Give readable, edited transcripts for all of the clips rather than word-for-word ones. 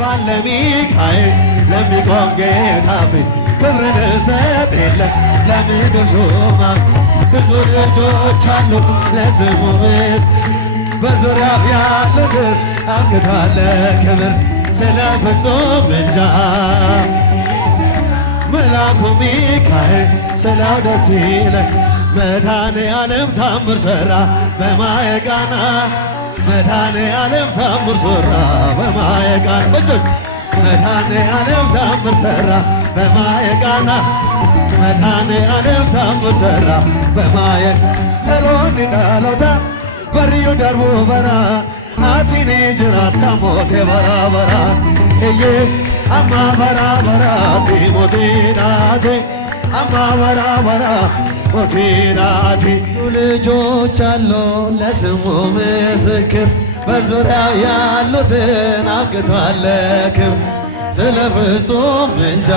እንኳን ለሚካኤል ለሚቆም ጌታ ፊት ክብርን እሰጥ የለ ለምድር ሹማን ብዙ ልጆች አሉ ለስሙ ምስጋና በዙሪያው ያሉትን አብቅቷል ክብር ስለ ፍጹም ምልጃ መልአኩ ሚካኤል ስለው ደስ ይለኝ መድኃኔዓለም ታምር ሠራ በማየ ቃና መድኃኔዓለም ታምር ሠራ በማየ ቃና እጆች መድኃኔዓለም ታምር ሠራ በማየ ቃና መድኃኔዓለም ታምር ሠራ በማየ እሎኒ ዳሎታ በርዩ ደርቡ በራ አቲኒ ጅራታ ሞቴ በራ በራ እዬ አማ በራ በራ ቲሞቴ ናቴ አማ በራ በራ ሞቴ ናቴ ልጆች አሉ ለስሙ ምስክር በዙሪያው ያሉትን አብቅቷል ክብር ስለ ፍጹም ምልጃ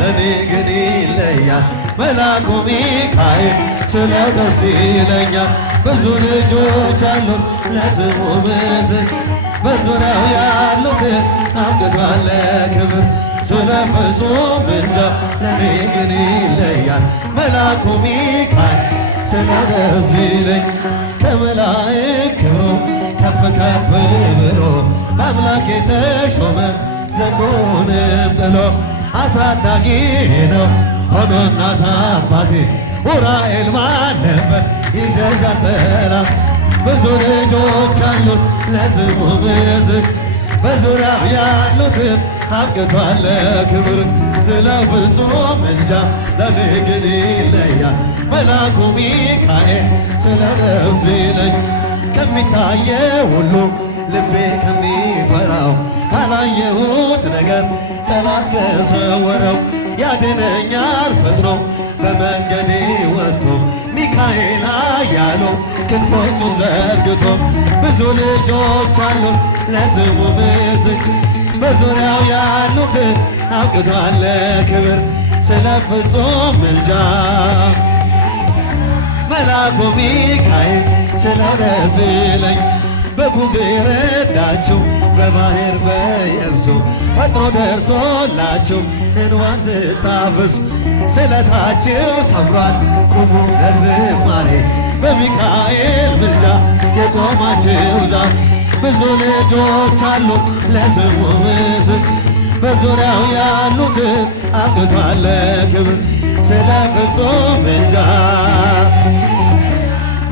ለኔ ግን ይለያል መልአኩ ሚካኤል ስለው ደስ ይለኛል ብዙ ልጆች አሉት ለስሙ ምስክር በዙሪያው ያሉትን አብቅቷል ክብር ስለ ፍጹም ምልጃ ለኔ ግን ይለያል መልአኩ ሚካኤል ስለው ደስ ይለኝ ከመላእክት ክብሩ ከፍ ከፍ ብሎ በአምላክ የተሾመ ዘንዶንም ጥሎ አሳዳጊ ነው ሆኖ እናት አባቴ ኡራኤል ባለበት ይሸሻል ጠላት ብዙ ልጆች አሉት ለስሙ ምስክር በዙሪያው ያሉትን አብቅቷል ክብር ስለ ፍጹም ምልጃ ለኔ ግን ይለያል መልአኩ ሚካኤል ስለው ደስ ይለኝ ከሚታየው ሁሉ ልቤ ከሚፈራው ካላየሁት ነገር ጠላት ከሰወረው ያድነኛል ፈጥኖ በመንገዴ ወጥቶ ሚካኤል ኃያሉ ክንፎቹን ዘርግቶ ብዙ ልጆች አሉት ለስሙ ምስክር በዙሪያው ያሉትን አብቅቷል ክብር ስለ ፍጹም ምልጃ መልአኩ ሚካኤል ስለው ደስ ይለኝ በጉዞ ረዳችሁ በባሕር በየብሱ ፈጥኖ ደርሶላችሁ እንባን ስታፈሱ ስለታችሁ ሰምሯል ቁሙ ለዝማሬ በሚካኤል ምልጃ የቆማችሁ ዛሬ ብዙ ልጆች አሉት ለስሙ ምስክር በዙሪያው ያሉትን አብቅቷል ክብር ስለ ፍጹም ምልጃ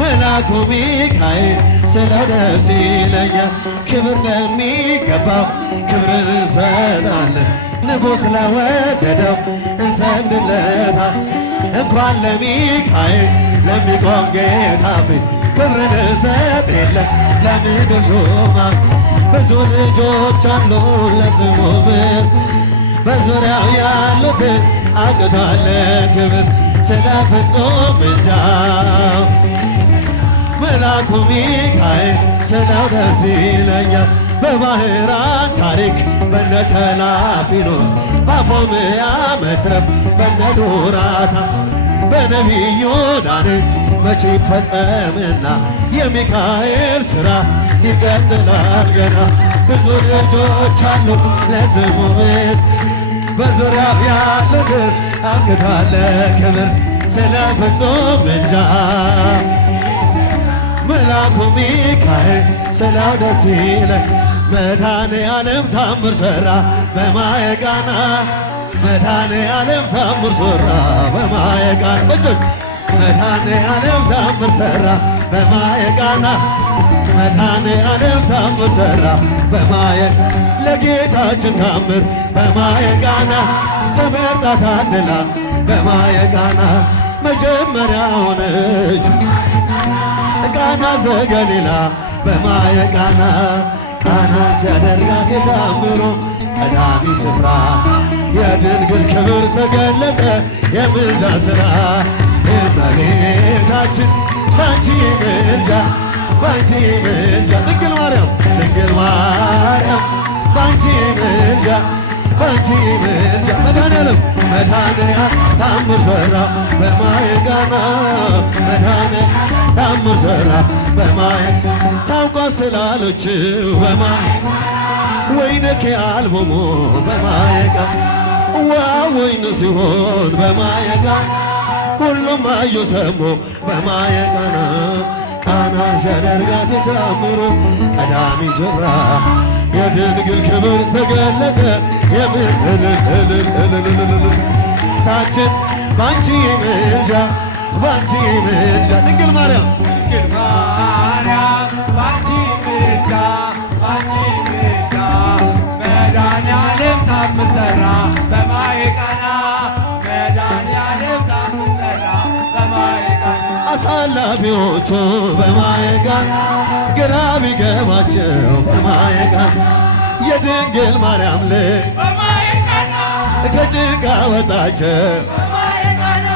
መልአኩ ሚካኤል ስለው ደስ ይለኛል ክብር ለሚገባው ክብርን እንሰጣለን ንጉሥ ለወደደው እንሰግድለታል እንኳን ለሚካኤል ለሚቆም ጌታ ፊት ክብርን እሰጥ የለ ለምድር ሹማን ብዙ ልጆች አሉ ለስሙ ምስጋና በዙሪያው ያሉትን አብቅቷል ክብር ስለ ፍጹም ምልጃው መልአኩ ሚካኤል ስለው ደስ ይለኛል በባሕራን ታሪክ በነ ተላፊኖስ በአፎምያ መትረፍ በነ ዱራታ በነቢዩ ዳንኤል መቼ ይፈጸምና የሚካኤል ሥራ ይቀጥላል ገና ብዙ ልጆች አሉ ለስሙ ምስጋና በዙሪያው ያሉትን አብቅቷል ክብር ስለ ፍጹም ምልጃ መልአኩ ሚካኤል ስለው ደስ ይለኝ መድኃኔዓለም ታምር ሠራ በማየ ቃና መድኃኔዓለም ታምር ሠራ በማየ ቃና እጆች መድኃኔዓለም ታምር ሠራ በማየ ቃና መድኃኔዓለም ታምር ሠራ በማየ ለጌታችን ታምር በማየ ቃና ተመርጣ ታድላ በማየ ቃና መጀመሪያ ሆነች ቃና ዘገሊላ በማየ ቃና ቃና ሲያደርጋት የታምሮ ቀዳሚ ስፍራ የድንግል ክብር ተገለጠ የምልጃ ሥራ እመቤታችን ባንቺ ምልጃ ባንቺ ምልጃ ድንግል ማርያም ባንቺ ምልጃ ባንቺ ምልጃ መድኃኔዓለም ታምር ሠራ በማየ ቃና ታምር ሠራ በማየ ታውቋ ስላለችው በማየ ወይነኬ አልቦሞ በማየቃ ወይን ሲሆን በማየቃ ሁሉም አዩ ሰሙ በማየቃና ቃና ሲያደርጋት ተአምሩ ቀዳሚ ስፍራ የድንግል ክብር ተገለጠ ታችን ባንቺ ምልጃ ባንቺ ምልጃ ድንግል ማርያም ባንቺ ምልጃ ባንቺ ምልጃ መድኃኒዓለም ታምር ሠራ በማየ ቃና መድኃኒዓለም ታምር ሠራ በማየ ቃና አሳላፊዎቹ በማየ ቃና ግራ ቢገባቸው በማየ ቃና የድንግል ማርያም ልጅ በማየ ቃና ከጭቃ ወጣቸው በማየ ቃና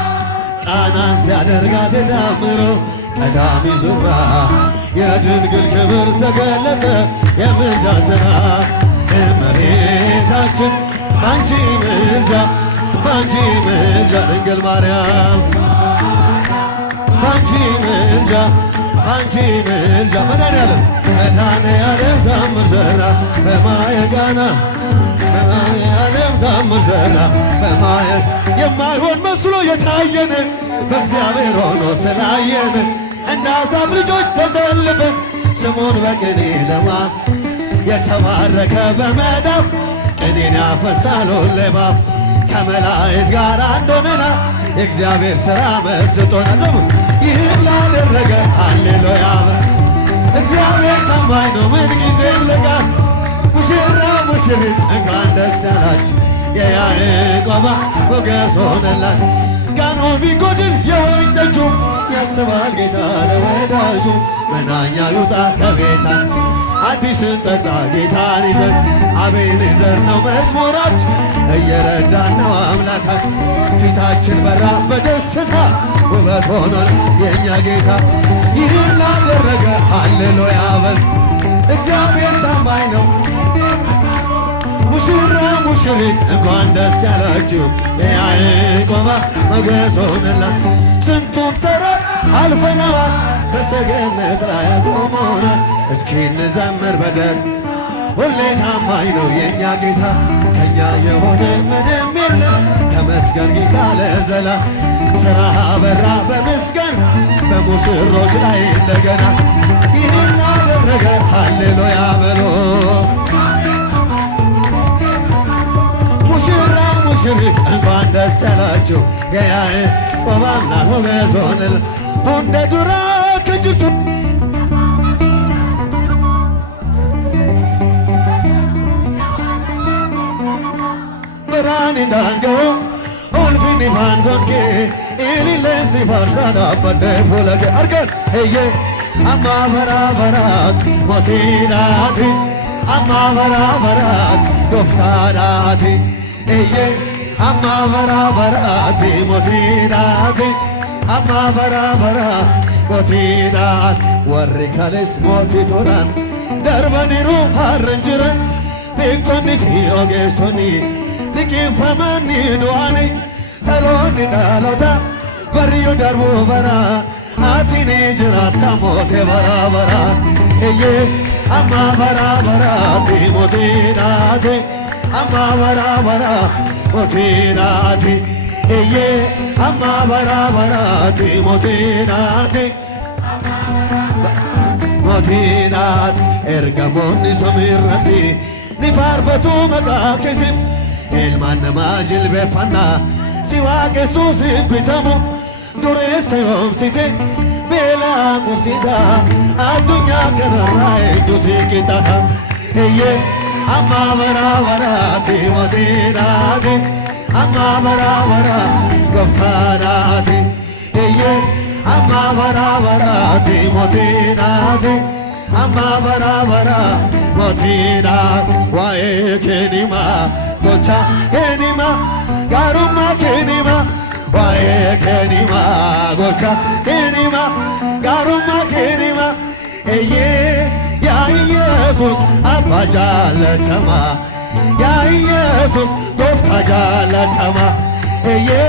ቃናን ሲያደርጋት የታምሮ ቀዳሚ ስፍራ የድንግል ክብር ተገለጠ የምልጃ ሥራ እመቤታችን ባንቺ ምልጃ ባንቺ ምልጃ ድንግል ማርያም ባንቺ ምልጃ ባንቺ ምልጃ መድኃኒዓለም መድኃኒዓለም ታምር ሠራ በማየ ቃና መድኃኒዓለም ታምር ሠራ በማየ የማይሆን መስሎ የታየን በእግዚአብሔር ሆኖ ስላየን እንደ አሳፍ ልጆች ተሰልፈን ስሙን በቅኔ ለማን የተባረከ በመዳፍ ቅኔን ያፈሳል ሁሌ ባፍ ከመላእክት ጋር አንድ ሆነና የእግዚአብሔር ሥራ መስጦናል። ዘሙ ይህን ላደረገ ሃሌሉያ እግዚአብሔር ታማኝ ነው ምን ጊዜም ለቃል ሙሽራ ሙሽሪት እንኳን ደስ ያላችሁ የያዕቆብ ሞገስ ሆነላት ጋኑ ቢጎድል የወይን ጠጁ ያስባል ጌታ ለወዳጁ መናኛ ይውጣ ከቤታ አዲስን ጠጣ ጌታን ይዘን አቤኔዘር ነው መዝሙራችን እየረዳን ነው አምላካት ፊታችን በራ በደስታ ውበት ሆኖን የእኛ ጌታ ይህን ላደረገ ሃሌሉያ በል እግዚአብሔር ታማኝ ነው። ሙሽራ ሙሽሪት እንኳን ደስ ያላችሁ የያዕቆብ ሞገስ ሆነላት ስንቱን ተራራ አልፈነዋል በሰገነት ላይ ቆመናል እስኪ እንዘምር በደስታ ሁሌ ታማኝ ነው የእኛ ጌታ ከእኛ የሆነ ምንም የለም ተመስገን ጌታ ለዘላ ሥራ በራ በመስገን በሙሽሮች ላይ እንደገና ይህን አደረገ ሃሌሉያ በሎ ሙሽራ ሙሽሪት እንኳን ደስ ያላችሁ የያዕቆብ አምላክ ሞገስ ሆነላት እንደ ዱራ ከጅቱ ብርሃን እንዳንገው ኦልፊኒ ፋንዶንኬ ኢሊሌሲ ፋርሳዳ በደ ፉለገ አርገን እየ አማ በራበራት ሞቲናቲ አማ በራበራት ጎፍታናቲ እየ አማ በራበራት ሞቲናቲ አማ በራበራ ሞቲናት ወሪ ከሌስ ሞቲ ቶራን ደርበኒሩ ሃርንጅረን ቤክቶኒ ፊ ኦጌሶኒ liqeeffamani du'aani dhaloonni dhaalota barriyyoo darbuu bara ati ni jiraatta moote bara bara eyyee amma bara baraati mootiinaati amma bara bara mootiinaati eyyee amma bara baraati mootiinaati mootiinaati ergamoonni samiirratti ni faarfatu maqaa keetiif ilmaan namaa jilbeeffannaa si waaqessuusiif bitamu dureessa yoomsite beelaa qubsita addunyaa kanarraa eenyu si qixxata eyyee amma bara baraati mootiinaati amma bara bara gooftaanaati eyyee amma bara baraati mootiinaati amma bara bara mootiinaati waa'ee keenimaa gocha kenima garuma kenima wae kenima gocha kenima garuma kenima eye ya ኢየሱስ አባ ጃለተማ ያ ኢየሱስ ጎፍታ ጃለተማ eye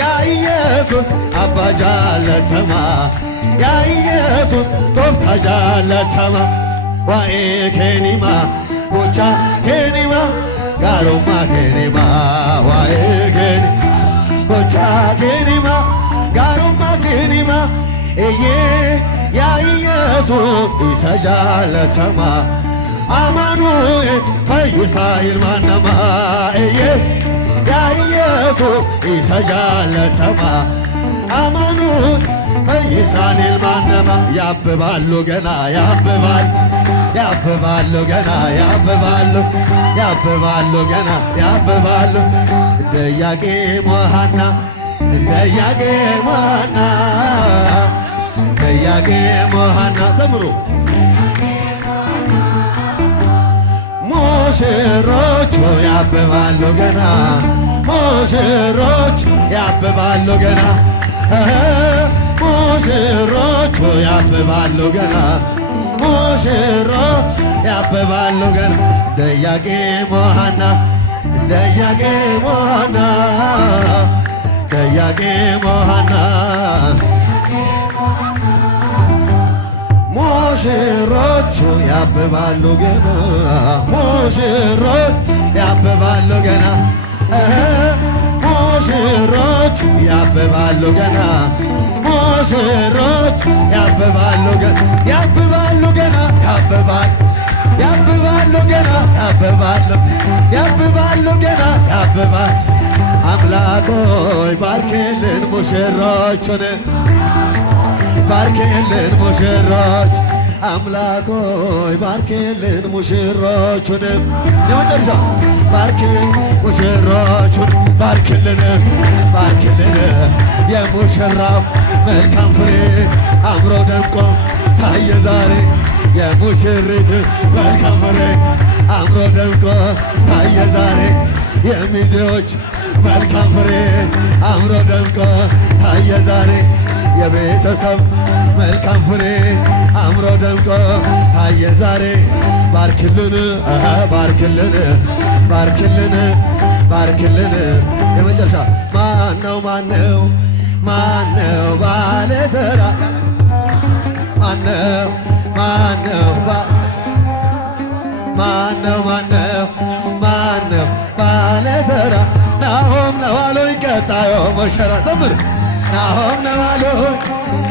ያ ኢየሱስ አባ ጃለተማ ያ ኢየሱስ ጎፍታ ጃለተማ ዋኤ ኬኒማ ጎቻ ኬኒማ ጋሮማ ኬኒማ ዋይ ኬኒ ጎቻ ኬኒማ ጋሮማ ኬኒማ እዬ ያ ኢየሱስ ኢሰጃለተማ አማኑኤል ፈይሳ ይልማነማ እዬ ያ ኢየሱስ ኢሰጃለተማ አማኑኤል ፈይሳን ይልማነማ ያብባሉ ገና ያብባል ያብባሉ ገና ያብባሉ ያብባሉ ገና ያብባሉ እንደ ኢያቄም ወሐና እንደ ኢያቄም ወሐና እንደ ኢያቄም ወሐና ዘምሩ ሙሽሮቹ ያብባሉ ገና ሙሽሮች ያብባሉ ገና ሙሽሮቹ ያብባሉ ገና ሙሽሮ ያብባሉ ገና እንደ ኢያቄም ወሐና እንደ ኢያቄም ወሐና እንደ ኢያቄም ወሐና ሙሽሮቹ ያብባሉ ገና ሙሽሮች ያብባሉ ገና ሙሽሮች ያብባሉ ገና ሙሽሮች ያብባሉ ገና ያብባሉ ገና ያብባል ያብባሉ ገና ያብባሉ ያብባሉ ገና ያብባል አምላክ ሆይ ባርክልን ሙሽሮቹን ባርክልን ሙሽሮች አምላክ ሆይ ባርክልን ሙሽሮቹን የመጨረሻ ባርክልን ሙሽሮቹን ባርክልን ባርክልን የሙሽራው መልካም ፍሬ አምሮ ደምቆ ታየ ዛሬ የሙሽሪት መልካም ፍሬ አምሮ ደምቆ ታየ ዛሬ የሚዜዎች መልካም ፍሬ አምሮ ደምቆ ታየ ዛሬ የቤተሰብ መልካም ፍሬ አምሮ ደምቆ ታየ ዛሬ ባርክልን ባርክልን ባርክልን ባርክልን የመጨረሻ ማነው ማነው ማነው ባለተራ ማነው ማነው ማነው ማነው ማነው ባለተራ ናሆም ነው አሉኝ ቀጣዩ ሙሽራ ዘምር ናሆም ነው አሉኝ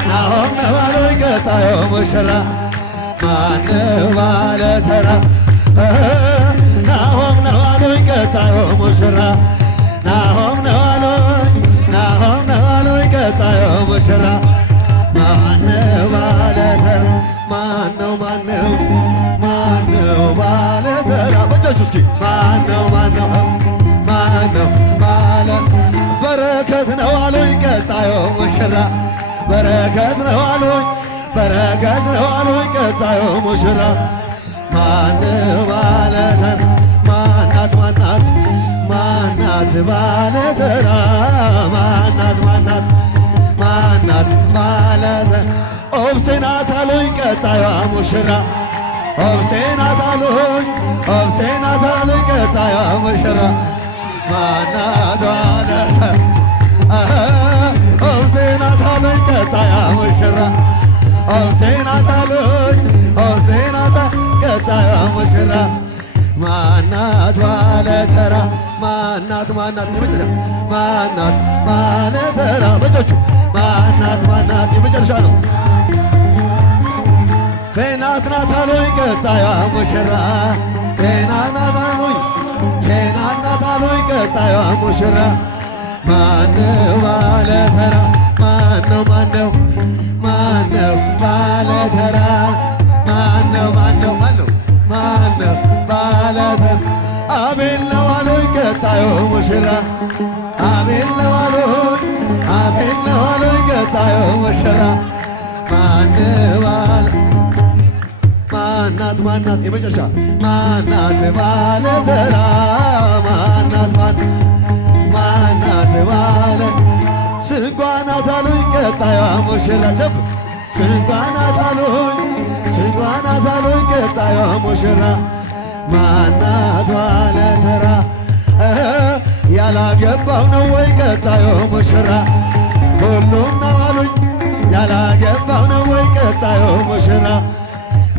ናሆም ነው አሉኝ ቀጣዩ ሙሽራ ማነው ባለተራ ናሆም ነው አሉኝ ቀጣዩ ሙሽራ ናሆም ነው አሉኝ ናሆም ነው አሉኝ ቀጣዩ ሙሽራ ማነው ባለተራ ማነው ማነው ማነው ባለተራ በእጃችሁ እስኪ ማነው ማነው ማነው ባለ በረከት ነው አሉኝ ቀጣዩ ሙሽራ በረከት ነው አሉኝ በረከት ነው አሉኝ ቀጣዩ ሙሽራ ማነው ባለተራ ማናት ማናት ማናት ባለተራ ማናት ማናት ማናት ባለተራ ኦብሴናት አሉኝ ቀጣዩ ሙሽራ ኦብሴናት አሉኝ ኦብሴናት አሉኝ ቀጣዩ ሙሽራ ማናት ባለተራ ኦብሴናት አሉኝ ቀጣዩ ሙሽራ ኦብሴናት አሉኝ ኦብሴናት ቀጣዩ ሙሽራ ማናት ባለተራ ማናት ማናት የመጨረሻ ማናት ባለተራ በእጆቹ ማናት ማናት የመጨረሻ ነው ፌናት ናት አሉኝ ቀጣዩ ሙሽራ ፌናት ናት አሉኝ ፌናት ናት አሉኝ ቀጣዩ ሙሽራ ማነው ባለተራ ማነው ማነው ማነው ባለተራ ማነው ማነው ማነው ማነው ባለተራ አቤል ነው አሉኝ ቀጣዩ ሙሽራ አቤል ነው አሉኝ አቤል ነው አሉኝ ቀጣዩ ሙሽራ ማነው ባለተራ ማናት ማናት የመጨረሻ ማናት ባለተራ ማናት ማናት ባለ ስንኳናት አሉኝ ቀጣዩ ሙሽራ ጀብ ስንኳናት አሉኝ ስንኳናት አሉኝ ቀጣዩ ሙሽራ ማናት ባለተራ ያላገባው ነው ወይ ቀጣዩ ሙሽራ ሁሉም ነው አሉኝ ያላገባው ነው ወይ ቀጣዩ ሙሽራ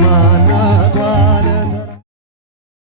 ማናት